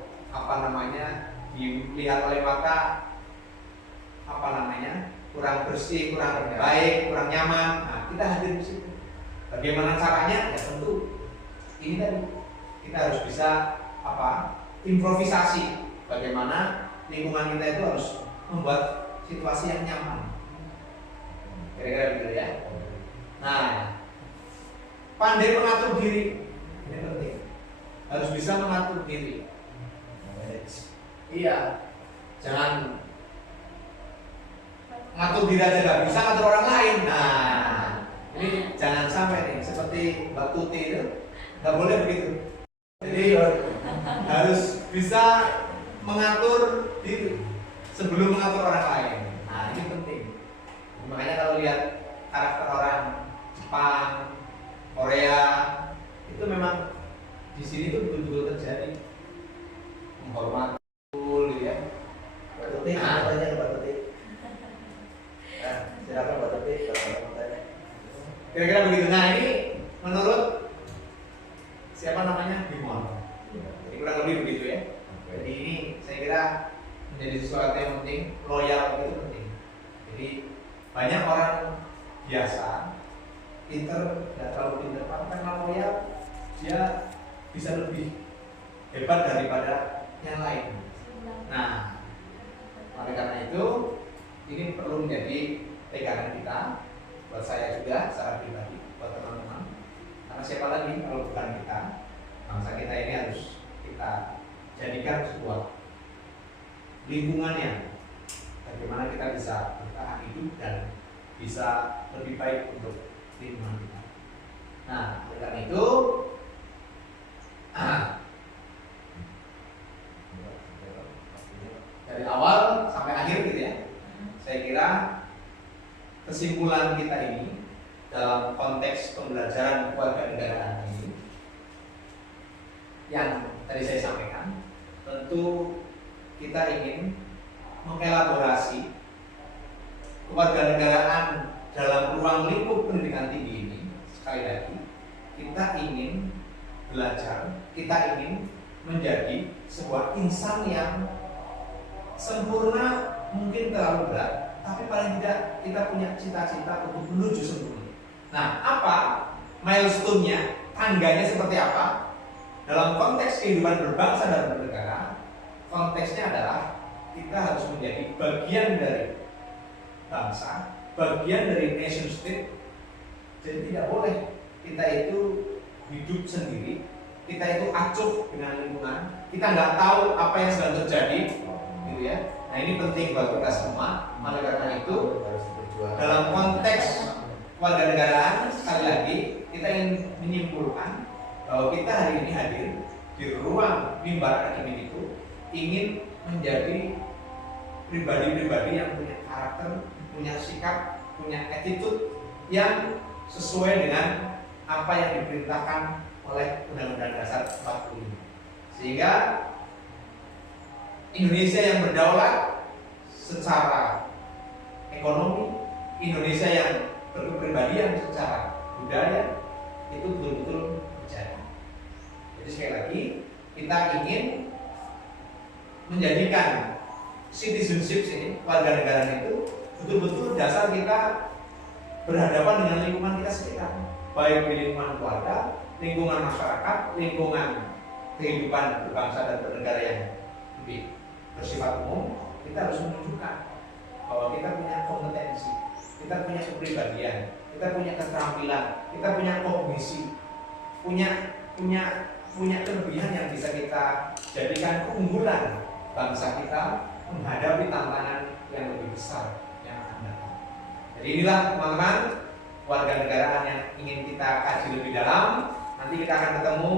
dilihat oleh mata kurang bersih, kurang baik, kurang nyaman. Nah, kita hadir di situ. Bagaimana caranya? Ya tentu ini tadi kita harus bisa improvisasi. Bagaimana lingkungan kita itu harus membuat situasi yang nyaman. Kira-kira begitu ya. Nah, pandai mengatur diri. Ini penting. Harus bisa mengatur diri. Iya. Jangan ngatur diri aja nggak bisa, ngatur orang lain. Nah, ini jangan sampai nih seperti Mbak Tuti itu, nggak boleh begitu. Jadi harus bisa mengatur diri sebelum mengatur orang lain. Nah, ini penting. Makanya kalau lihat karakter orang Jepang, Korea, itu memang di sini tuh betul-betul terjadi menghormati, gitu ya. Mbak Tuti, tanya Mbak Tuti. Nah, silakan Mbak Tuti kalau mau tanya. Kira-kira begitu. Nah, ini menurut siapa namanya? Dimon. Jadi kurang lebih begitu ya. Jadi ini saya kira menjadi sesuatu yang penting. Loyal itu penting. Jadi banyak orang biasa, pinter, tidak terlalu pinter, karena loyal dia bisa lebih hebat daripada yang lain. Nah, oleh karena itu ini perlu menjadi pegangan kita, buat saya juga secara pribadi, buat teman-teman. Karena siapa lagi kalau bukan kita? Bangsa kita ini harus kita jadikan sebuah lingkungan yang bagaimana bagaimana kita bisa bertahan hidup dan bisa lebih baik untuk lingkungan kita. Nah, oleh karena itu dari awal sampai akhir gitu ya, saya kira kesimpulan kita ini dalam konteks pembelajaran kewarganegaraan ini yang tadi saya sampaikan, tentu kita ingin mengelaborasi kewarganegaraan dalam ruang lingkup pendidikan tinggi ini. Sekali lagi, kita ingin belajar, kita ingin menjadi sebuah insan yang sempurna mungkin terlalu berat, tapi paling tidak kita punya cita-cita untuk menuju sempurna. Nah, apa milestone-nya, tangganya seperti apa? Dalam konteks kehidupan berbangsa dan bernegara, konteksnya adalah kita harus menjadi bagian dari bangsa, bagian dari nation state. Jadi tidak boleh kita itu hidup sendiri, kita itu acuh dengan lingkungan, kita nggak tahu apa yang sedang terjadi, gitu ya. Nah, ini penting buat kita semua. Oleh karena itu, dalam konteks kewarganegaraan, sekali lagi kita ingin menyimpulkan bahwa kita hari ini hadir di ruang mimbar akademik itu ingin menjadi pribadi-pribadi yang punya karakter, punya sikap, punya attitude yang sesuai dengan apa yang diperintahkan oleh Undang-Undang Dasar 45. Sehingga Indonesia yang berdaulat secara ekonomi, Indonesia yang berkepribadian secara budaya itu betul-betul terjadi. Jadi sekali lagi kita ingin menjadikan citizenship ini, warga negara itu betul-betul dasar kita berhadapan dengan lingkungan kita sekitar, baik di lingkungan keluarga, lingkungan masyarakat, lingkungan kehidupan berbangsa dan bernegara yang lebih bersifat umum. Kita harus menunjukkan bahwa kita punya kompetensi, kita punya kepribadian, kita punya keterampilan, kita punya kognisi, punya kelebihan yang bisa kita jadikan keunggulan bangsa kita menghadapi tantangan yang lebih besar yang akan datang. Jadi inilah teman-teman warga negaraan yang ingin kita kaji lebih dalam. Nanti kita akan ketemu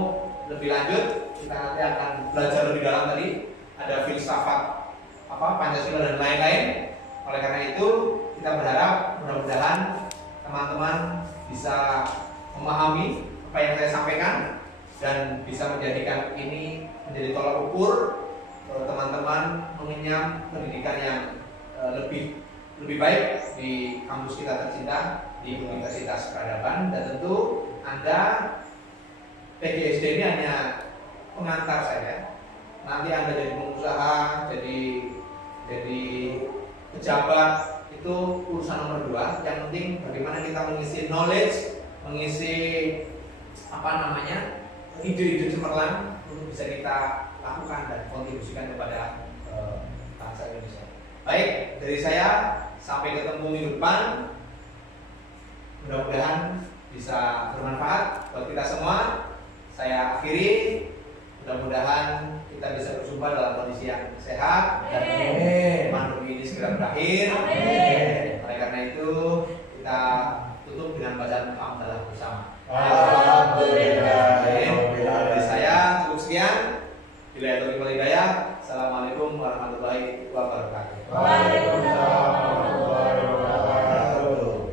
lebih lanjut, kita nanti akan belajar lebih dalam tadi, ada filsafat Pancasila dan lain-lain. Oleh karena itu kita berharap mudah-mudahan teman-teman bisa memahami apa yang saya sampaikan dan bisa menjadikan ini menjadi tolak ukur teman-teman mengenyam pendidikan yang lebih baik di kampus kita tercinta di Universitas Peradaban. Dan tentu Anda PGSD ini hanya pengantar saja. Nanti Anda jadi pengusaha, jadi pejabat, itu urusan nomor 2. Yang penting bagaimana kita mengisi knowledge, mengisi ide-ide cemerlang untuk bisa kita lakukan dan kontribusikan kepada bangsa Indonesia. Baik, dari saya sampai ketemu minggu depan. Mudah-mudahan bisa bermanfaat buat kita semua. Saya akhiri. Mudah-mudahan kita bisa berjumpa dalam kondisi yang sehat dan pandemi ini segera berakhir. Oleh karena itu kita tutup dengan bacaan hamdalah bersama. Alhamdulillah. Dari saya cukup sekian. Bila itu hidayah. Assalamualaikum warahmatullahi wabarakatuh. Waalaikumsalam warahmatullahi wabarakatuh.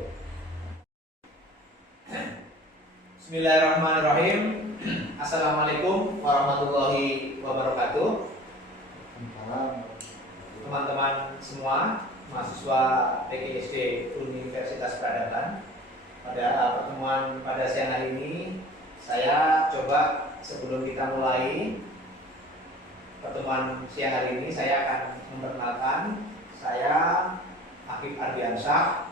Bismillahirrahmanirrahim. Assalamualaikum warahmatullahi wabarakatuh. Teman-teman semua, mahasiswa PGSD Universitas Peradaban. Pada pertemuan pada siang hari ini, saya coba sebelum kita mulai pertemuan siang hari ini, saya akan memperkenalkan saya Akif Ardiansyah.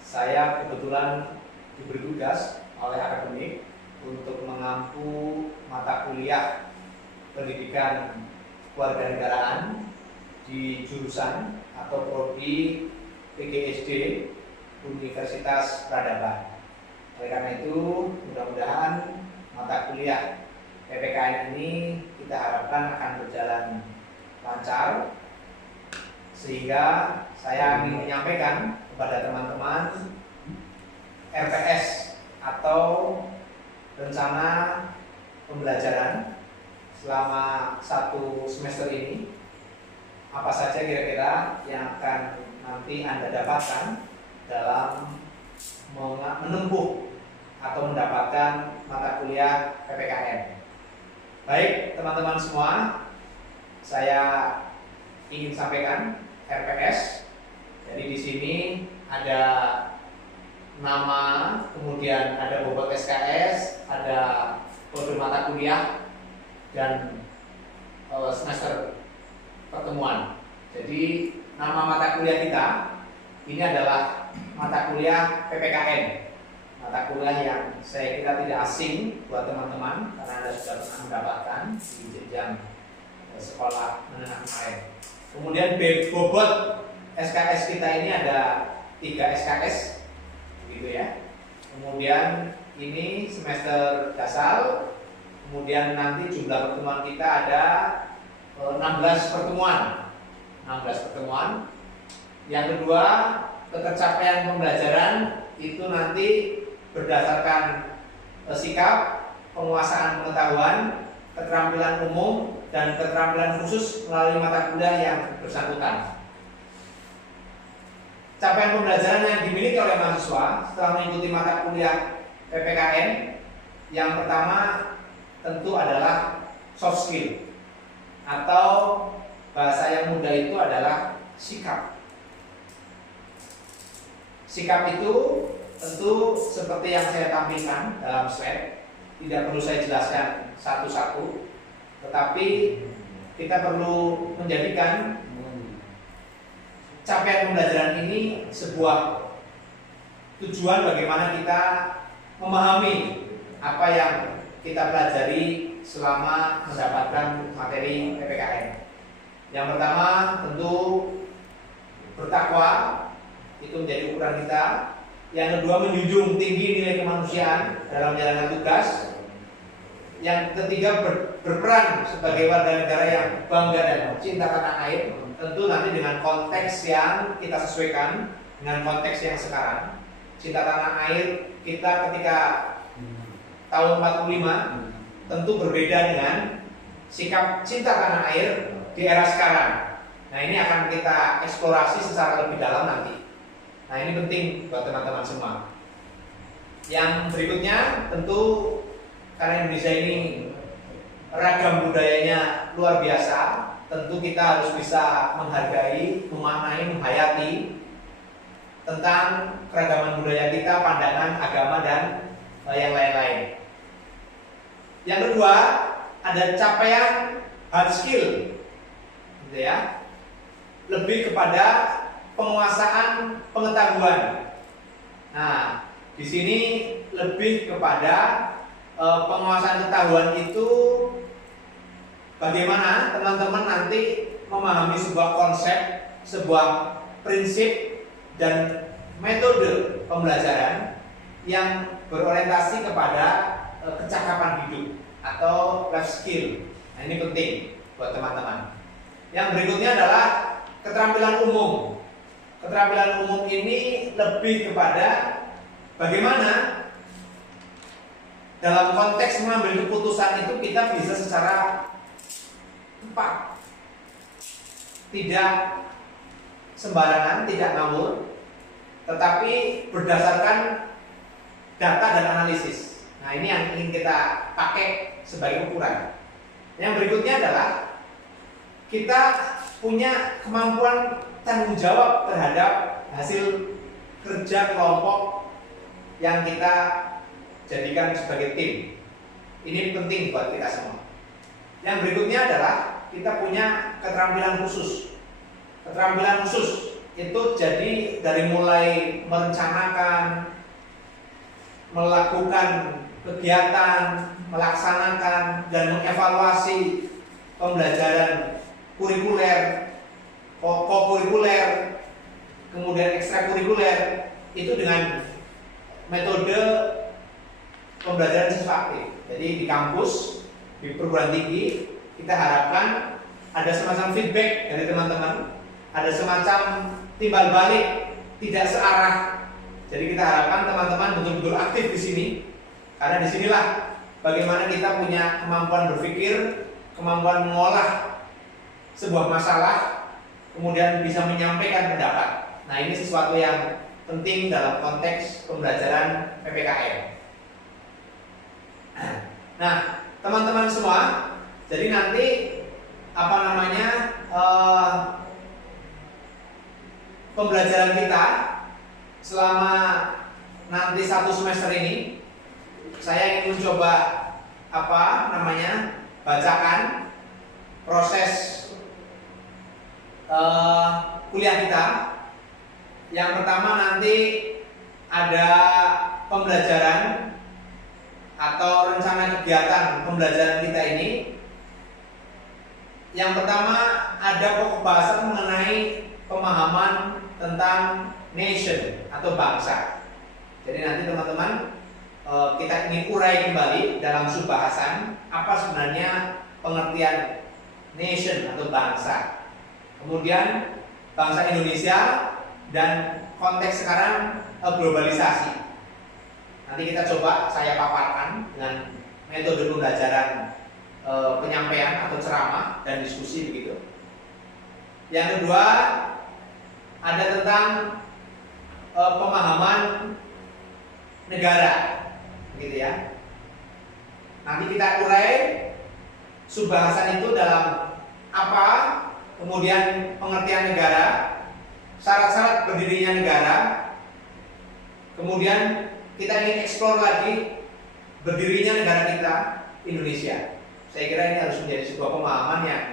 Saya kebetulan diberi tugas oleh akademik untuk mengampu mata kuliah pendidikan kewarganegaraan di jurusan atau prodi PGSD Universitas Peradaban. Oleh karena itu, mudah-mudahan mata kuliah PPKN ini kita harapkan akan berjalan lancar sehingga saya ingin menyampaikan kepada teman-teman RPS atau rencana pembelajaran selama 1 semester ini, apa saja kira-kira yang akan nanti Anda dapatkan dalam menempuh atau mendapatkan mata kuliah PPKN. Baik teman-teman semua, saya ingin sampaikan RPS. Jadi di sini ada nama, kemudian ada bobot SKS, ada kode mata kuliah, dan semester pertemuan. Jadi nama mata kuliah kita ini adalah mata kuliah PPKN, mata kuliah yang saya kira tidak asing buat teman-teman karena Anda sudah pernah mendapatkan di jenjang sekolah menengah kemarin. Kemudian bobot SKS kita ini ada 3 SKS, gitu ya. Kemudian ini semester dasar. Kemudian nanti jumlah pertemuan kita ada 16 pertemuan. 16 pertemuan. Yang kedua, ketercapaian pembelajaran itu nanti berdasarkan sikap, penguasaan pengetahuan, keterampilan umum, dan keterampilan khusus melalui mata kuliah yang bersangkutan. Capaian pembelajaran yang dimiliki oleh mahasiswa setelah mengikuti mata kuliah PPKN, yang pertama tentu adalah soft skill, atau bahasa yang mudah itu adalah sikap. Sikap itu tentu seperti yang saya tampilkan dalam slide, tidak perlu saya jelaskan satu-satu, tetapi kita perlu menjadikan capaian pembelajaran ini sebuah tujuan bagaimana kita memahami apa yang kita pelajari selama mendapatkan materi PPKN. Yang pertama tentu bertakwa, itu menjadi ukuran kita. Yang kedua menjunjung tinggi nilai kemanusiaan dalam menjalankan tugas. Yang ketiga berperan sebagai warga negara yang bangga dan cinta tanah air. Tentu nanti dengan konteks yang kita sesuaikan dengan konteks yang sekarang. Cinta tanah air kita ketika tahun 45 tentu berbeda dengan sikap cinta tanah air di era sekarang. Nah, ini akan kita eksplorasi secara lebih dalam nanti. Nah, ini penting buat teman-teman semua. Yang berikutnya tentu karena Indonesia ini ragam budayanya luar biasa, tentu kita harus bisa menghargai, memaknai, menghayati tentang keragaman budaya kita, pandangan, agama, dan yang lain-lain. Yang kedua, ada capaian hard skill, gitu ya. Lebih kepada penguasaan pengetahuan. Nah, di sini lebih kepada penguasaan pengetahuan itu bagaimana teman-teman nanti memahami sebuah konsep, sebuah prinsip, dan metode pembelajaran yang berorientasi kepada kecakapan hidup atau life skill. Nah, ini penting buat teman-teman. Yang berikutnya adalah keterampilan umum. Keterampilan umum ini lebih kepada bagaimana dalam konteks mengambil keputusan itu kita bisa secara tepat, tidak sembarangan, tidak ngawur, tetapi berdasarkan data dan analisis. Nah, ini yang ingin kita pakai sebagai ukuran. Yang berikutnya adalah kita punya kemampuan tanggung jawab terhadap hasil kerja kelompok yang kita jadikan sebagai tim. Ini penting buat kita semua. Yang berikutnya adalah kita punya keterampilan khusus. Keterampilan khusus itu jadi dari mulai merencanakan, melakukan kegiatan, melaksanakan, dan mengevaluasi pembelajaran kurikuler, kokurikuler, kemudian ekstrakurikuler, itu dengan metode pembelajaran siswa aktif. Jadi di kampus, di perguruan tinggi, kita harapkan ada semacam feedback dari teman-teman ada semacam timbal balik, tidak searah. Jadi kita harapkan teman-teman betul-betul aktif di sini, karena disinilah bagaimana kita punya kemampuan berpikir, kemampuan mengolah sebuah masalah, kemudian bisa menyampaikan pendapat. Nah, ini sesuatu yang penting dalam konteks pembelajaran PPKN. Nah, teman-teman semua, jadi nanti pembelajaran kita selama nanti 1 semester ini, saya ingin mencoba bacakan proses kuliah kita. Yang pertama nanti ada pembelajaran atau rencana kegiatan pembelajaran kita ini. Yang pertama ada pokok bahasan mengenai pemahaman tentang nation atau bangsa. Jadi nanti teman-teman kita ingin urai kembali dalam subbahasan apa sebenarnya pengertian nation atau bangsa. Kemudian bangsa Indonesia dan konteks sekarang globalisasi. Nanti kita coba saya paparkan dengan metode pembelajaran penyampaian atau ceramah dan diskusi begitu. Yang kedua ada tentang pemahaman negara, gitu ya. Nanti kita urai subbahasan itu dalam apa, kemudian pengertian negara, syarat-syarat berdirinya negara, kemudian kita ingin eksplor lagi berdirinya negara kita, Indonesia. Saya kira ini harus menjadi sebuah pemahaman yang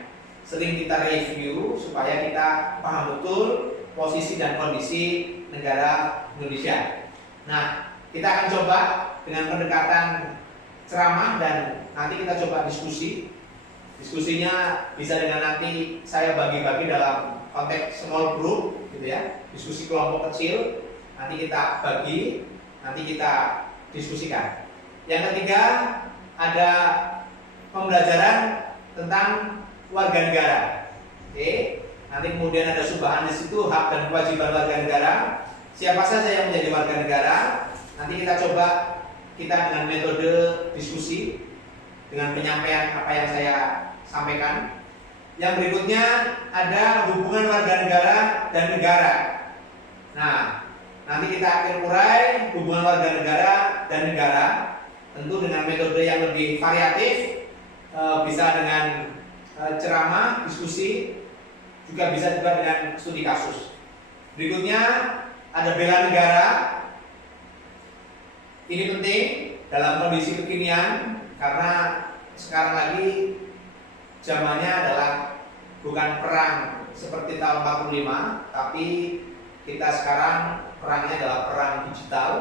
sering kita review supaya kita paham betul posisi dan kondisi negara Indonesia. Nah, kita akan coba dengan pendekatan ceramah dan nanti kita coba diskusi. Diskusinya bisa dengan nanti saya bagi-bagi dalam konteks small group, gitu ya, diskusi kelompok kecil. Nanti kita bagi, nanti kita diskusikan. Yang ketiga ada pembelajaran tentang warga negara. Oke. Nanti kemudian ada subahan di situ hak dan kewajiban warga negara. Siapa saja yang menjadi warga negara? Nanti kita coba dengan metode diskusi dengan penyampaian apa yang saya sampaikan. Yang berikutnya ada hubungan warga negara dan negara. Nah, nanti kita akan urai hubungan warga negara dan negara, tentu dengan metode yang lebih variatif, bisa dengan ceramah, diskusi, juga bisa juga dengan studi kasus. Berikutnya ada bela negara. Ini penting dalam kondisi kekinian karena sekarang lagi zamannya adalah bukan perang seperti tahun 45, tapi kita sekarang perangnya adalah perang digital,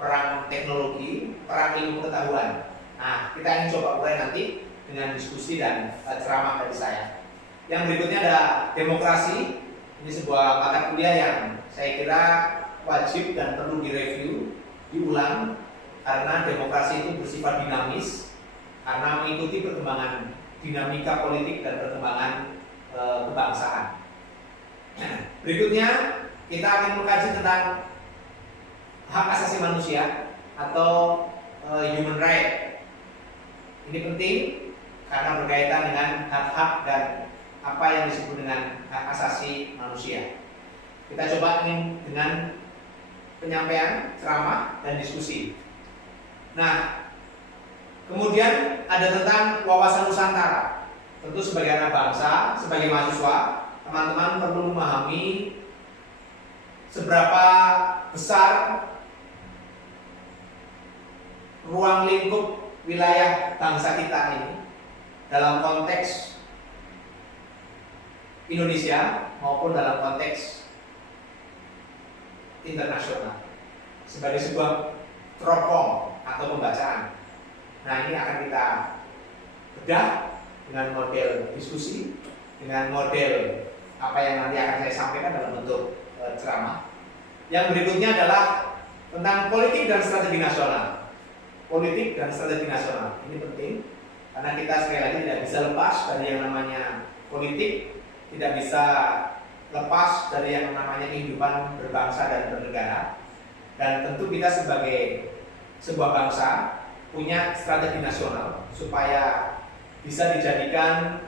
perang teknologi, perang ilmu pengetahuan. Nah, kita ingin coba urai nanti dengan diskusi dan ceramah dari saya. Yang berikutnya ada demokrasi. Ini sebuah mata kuliah yang saya kira wajib dan perlu direview, diulang, karena demokrasi itu bersifat dinamis, karena mengikuti perkembangan dinamika politik dan perkembangan kebangsaan. Berikutnya kita akan mengkaji tentang hak asasi manusia atau human right. Ini penting karena berkaitan dengan hak-hak dan apa yang disebut dengan hak asasi manusia. Kita coba ingin dengan penyampaian, ceramah, dan diskusi. Nah, kemudian ada tentang wawasan Nusantara. Tentu sebagai anak bangsa, sebagai mahasiswa, teman-teman perlu memahami seberapa besar ruang lingkup wilayah bangsa kita ini dalam konteks Indonesia maupun dalam konteks internasional sebagai sebuah teropong atau pembacaan. Nah, ini akan kita bedah dengan model diskusi, dengan model apa yang nanti akan saya sampaikan dalam bentuk ceramah. Yang berikutnya adalah tentang politik dan strategi nasional. Politik dan strategi nasional ini penting karena kita sekali lagi tidak bisa lepas dari yang namanya politik, tidak bisa lepas dari yang namanya kehidupan berbangsa dan bernegara. Dan tentu kita sebagai sebuah bangsa punya strategi nasional supaya bisa dijadikan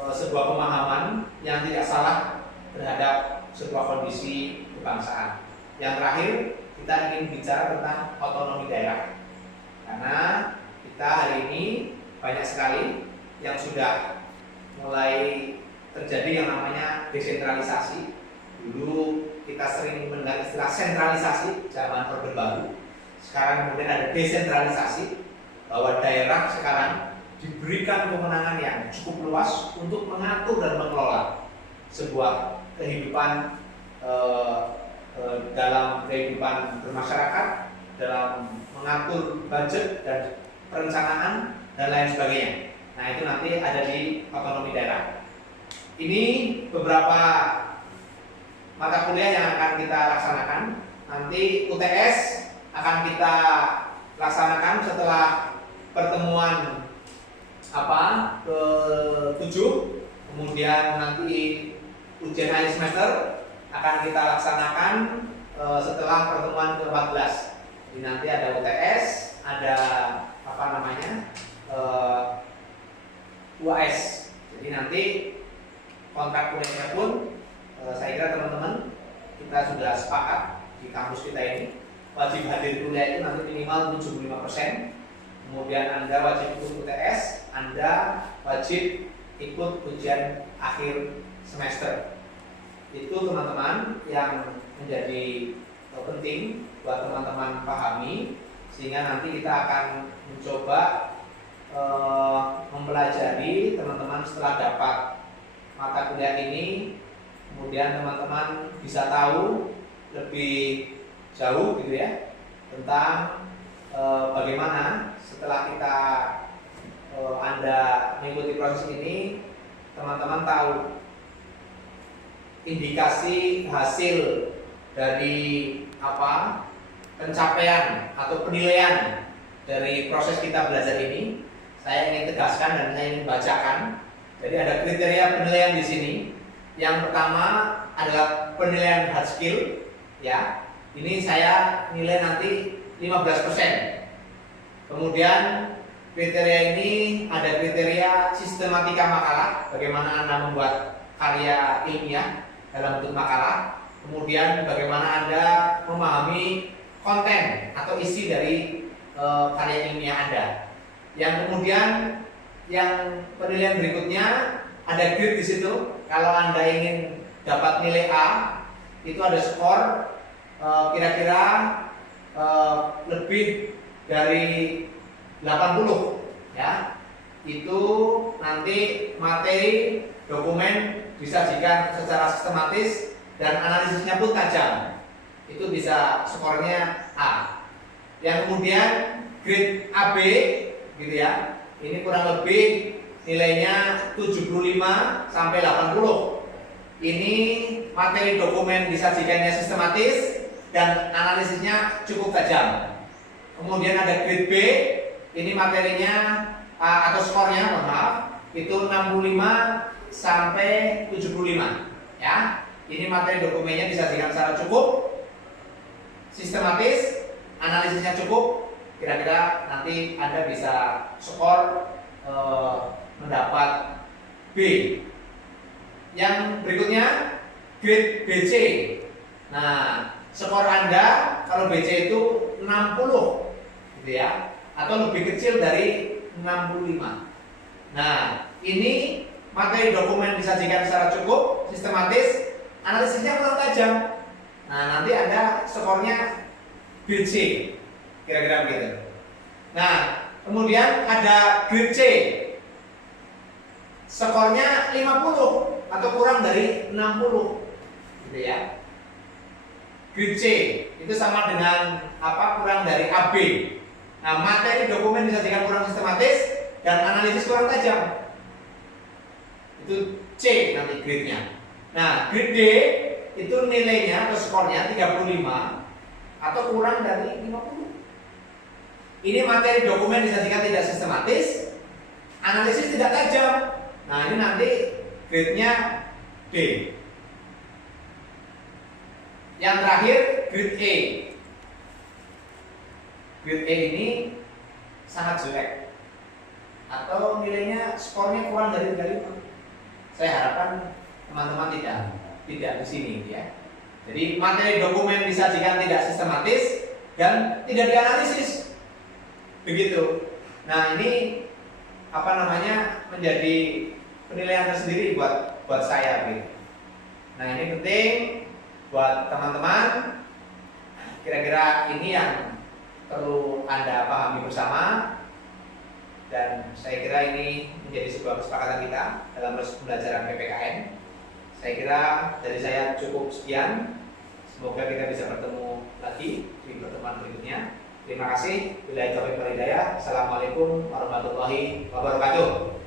sebuah pemahaman yang tidak salah terhadap sebuah kondisi kebangsaan. Yang terakhir, kita ingin bicara tentang otonomi daerah, karena kita hari ini banyak sekali yang sudah mulai terjadi yang namanya desentralisasi. Dulu kita sering mendengar istilah sentralisasi zaman Orde Baru. Sekarang kemudian ada desentralisasi, bahwa daerah sekarang diberikan kewenangan yang cukup luas untuk mengatur dan mengelola sebuah kehidupan dalam kehidupan bermasyarakat, dalam mengatur budget dan perencanaan dan lain sebagainya. Nah, itu nanti ada di otonomi daerah. Ini beberapa mata kuliah yang akan kita laksanakan. Nanti UTS akan kita laksanakan setelah pertemuan ke-7, kemudian nanti ujian akhir semester akan kita laksanakan setelah pertemuan ke-14. Jadi nanti ada UTS, ada UAS. Jadi nanti kontrak kuliahnya pun saya kira teman-teman kita sudah sepakat di kampus kita ini wajib hadir kuliah itu nanti minimal 75%. Kemudian Anda wajib ikut UTS, Anda wajib ikut ujian akhir semester. Itu teman-teman yang menjadi penting buat teman-teman pahami, sehingga nanti kita akan mencoba mempelajari teman-teman setelah dapat mata kuliah ini, kemudian teman-teman bisa tahu lebih jauh gitu ya tentang bagaimana setelah kita Anda mengikuti proses ini, teman-teman tahu indikasi hasil dari pencapaian atau penilaian dari proses kita belajar ini. Saya ingin tegaskan dan saya ingin bacakan. Jadi ada kriteria penilaian di sini. Yang pertama adalah penilaian hard skill, ya. Ini saya nilai nanti 15%. Kemudian kriteria ini ada kriteria sistematika makalah, bagaimana Anda membuat karya ilmiah dalam bentuk makalah. Kemudian bagaimana Anda memahami konten atau isi dari karya ilmiah Anda. Yang kemudian yang penilaian berikutnya ada grade di situ. Kalau Anda ingin dapat nilai A, itu ada skor kira-kira lebih dari 80, ya. Itu nanti materi dokumen disajikan secara sistematis dan analisisnya pun tajam. Itu bisa skornya A. Yang kemudian grade AB gitu ya. Ini kurang lebih nilainya 75 sampai 80. Ini materi dokumen disajikannya sistematis dan analisisnya cukup tajam. Kemudian ada grade B, ini materinya atau skornya, mohon maaf, itu 65 sampai 75, ya. Ini materi dokumennya disajikan secara cukup, sistematis, analisisnya cukup. Kira-kira nanti Anda bisa skor mendapat B. Yang berikutnya grade BC. Nah, skor Anda kalau BC itu 60 gitu ya, atau lebih kecil dari 65. Nah, ini materi dokumen disajikan secara cukup, sistematis, analisisnya kurang tajam. Nah, nanti Anda skornya BC, kira-kira begitu. Nah, kemudian ada grade C, skornya 50 atau kurang dari 60 gitu ya. Grade C itu sama dengan kurang dari AB. Nah, materi dokumen disajikan kurang sistematis dan analisis kurang tajam. Itu C nanti grade-nya. Nah, grade D itu nilainya atau skornya 35 atau kurang dari 50. Ini materi dokumen disajikan tidak sistematis, analisis tidak tajam. Nah, ini nanti grade-nya D. Yang terakhir grade A. Grade A ini sangat jelek atau nilainya skornya kurang dari 35. Saya harapkan teman-teman tidak di sini ya. Jadi materi dokumen disajikan tidak sistematis dan tidak dianalisis. Begitu. Nah, ini apa namanya menjadi penilaian tersendiri buat saya gitu. Nah, ini penting buat teman-teman. Kira-kira ini yang perlu Anda pahami bersama, dan saya kira ini menjadi sebuah kesepakatan kita dalam proses pembelajaran PPKN. Saya kira dari saya cukup sekian. Semoga kita bisa bertemu lagi di pertemuan berikutnya. Terima kasih. Wabillahi taufiq wal hidayah. Assalamualaikum warahmatullahi wabarakatuh.